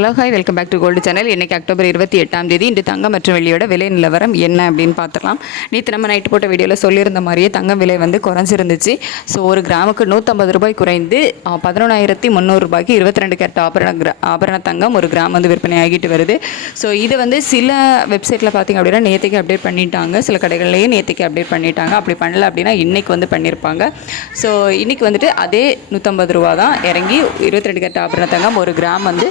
Hello hi welcome back to gold channel. இன்றைக்கி October 28 இன்று தங்கம் மற்றும் வெள்ளியோட விலை நிலவரம் என்ன அப்படின்னு பார்த்துக்கலாம். நேற்று நம்ம நைட்டு போட்ட வீடியோவில் சொல்லியிருந்த மாதிரியே தங்கம் விலை வந்து குறைஞ்சிருந்துச்சு. ஸோ ஒரு கிராமுக்கு 150 ரூபாய் குறைந்து 11,300 ரூபாய்க்கு 22 கேரட் ஆபரண தங்கம் ஒரு கிராம் வந்து விற்பனை ஆகிட்டு வருது. ஸோ இது வந்து சில வெப்சைட்டில் பார்த்திங்க அப்படின்னா நேற்றுக்கு அப்டேட் பண்ணிட்டாங்க, சில கடைகள்லேயே நேற்றுக்கு அப்டேட் பண்ணிட்டாங்க. அப்படி பண்ணல அப்படின்னா இன்றைக்கி வந்து பண்ணியிருப்பாங்க. ஸோ இன்றைக்கி வந்துட்டு அதே 150 ரூபா தான் இறங்கி 22 கேரட் ஆபரண தங்கம் ஒரு கிராம் வந்து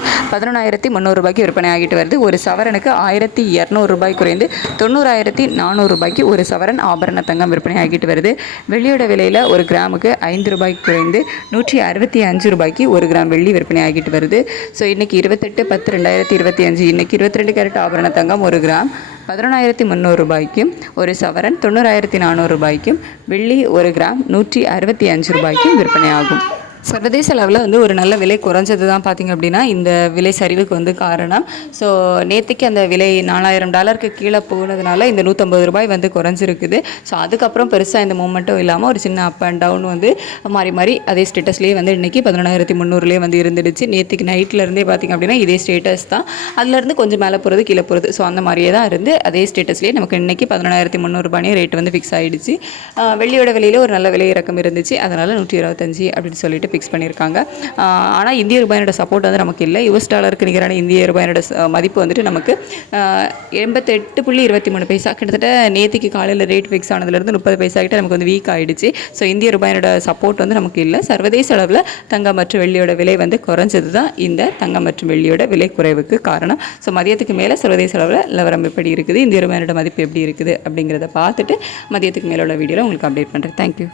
11,300 ரூபாய்க்கு விற்பனை ஆகிட்டு வருது. ஒரு சவரனுக்கு 1,200 ரூபாய் குறைந்து 90,400 ரூபாய்க்கு ஒரு சவரன் ஆபரண தங்கம் விற்பனை ஆகிட்டு வருது. வெள்ளியோட விலையில் ஒரு கிராமுக்கு 5 ரூபாய்க்கு குறைந்து 165 ரூபாய்க்கு ஒரு கிராம் வெள்ளி விற்பனை ஆகிட்டு வருது. ஸோ இன்றைக்கி 28/10/2025 இன்றைக்கி 22 கேரட் ஆபரண தங்கம் ஒரு கிராம் 11,300 ரூபாய்க்கும் ஒரு சவரன் 90,400 ரூபாய்க்கும் வெள்ளி ஒரு கிராம் 165 ரூபாய்க்கும் விற்பனை ஆகும். சர்வதேச அளவில் வந்து ஒரு நல்ல விலை குறைஞ்சது தான் பார்த்திங்க அப்படின்னா இந்த விலை சரிவுக்கு வந்து காரணம். ஸோ நேற்றுக்கு அந்த விலை $4,000 கீழே போனதுனால இந்த 150 ரூபாய் வந்து குறைஞ்சிருக்குது. ஸோ அதுக்கப்புறம் பெருசாக இந்த மூமெண்ட்டும் இல்லாமல் ஒரு சின்ன அப் அண்ட் டவுன் வந்து மாறி மாறி அதே ஸ்டேட்டஸ்லேயே வந்து இன்றைக்கி 11,300 வந்து இருந்துடுச்சு. நேற்றுக்கு நைட்லேருந்தே பார்த்திங்க அப்படின்னா இதே ஸ்டேட்டஸ் தான், அதுலேருந்து கொஞ்சம் மேலே போகிறது கீழே போகிறது. ஸோ அந்த மாதிரியே தான் இருந்து அதே ஸ்டேட்டஸ்லேயே நமக்கு இன்றைக்கி 11,300 ரூபாய் ரேட் வந்து ஃபிக்ஸ் ஆகிடுச்சு. வெள்ளியோட விலையில் ஒரு நல்ல விலை இறக்கம் இருந்துச்சு, அதனால் 125 அப்படின்னு சொல்லிட்டு ஃபிக்ஸ் பண்ணியிருக்காங்க. ஆனால் இந்திய ரூபாயோட சப்போர்ட் வந்து நமக்கு இல்லை. US டாலருக்கு நிகரான இந்திய ரூபாயோட மதிப்பு வந்துட்டு நமக்கு 88.23 பைசா, கிட்டத்தட்ட நேற்றுக்கு காலையில் ரேட் ஃபிக்ஸ் ஆனதுலேருந்து 30 பைசா கிட்ட நமக்கு வந்து வீக் ஆகிடுச்சு. ஸோ இந்திய ரூபாயோட சப்போர்ட் வந்து நமக்கு இல்லை. சர்வதேச அளவில் தங்கம் மற்றும் வெள்ளியோட விலை வந்து குறைஞ்சது தான் இந்த தங்கம் மற்றும் வெள்ளியோட விலை குறைவுக்கு காரணம். ஸோ மதியத்துக்கு மேலே சர்வதேச அளவில் நிலவரம் எப்படி இருக்குது, இந்திய ரூபாயோட மதிப்பு எப்படி இருக்குது அப்படிங்கிறத பார்த்துட்டு மதியத்துக்கு மேலே உள்ள வீடியோவில் உங்களுக்கு அப்டேட் பண்ணுறேன். தேங்க்யூ.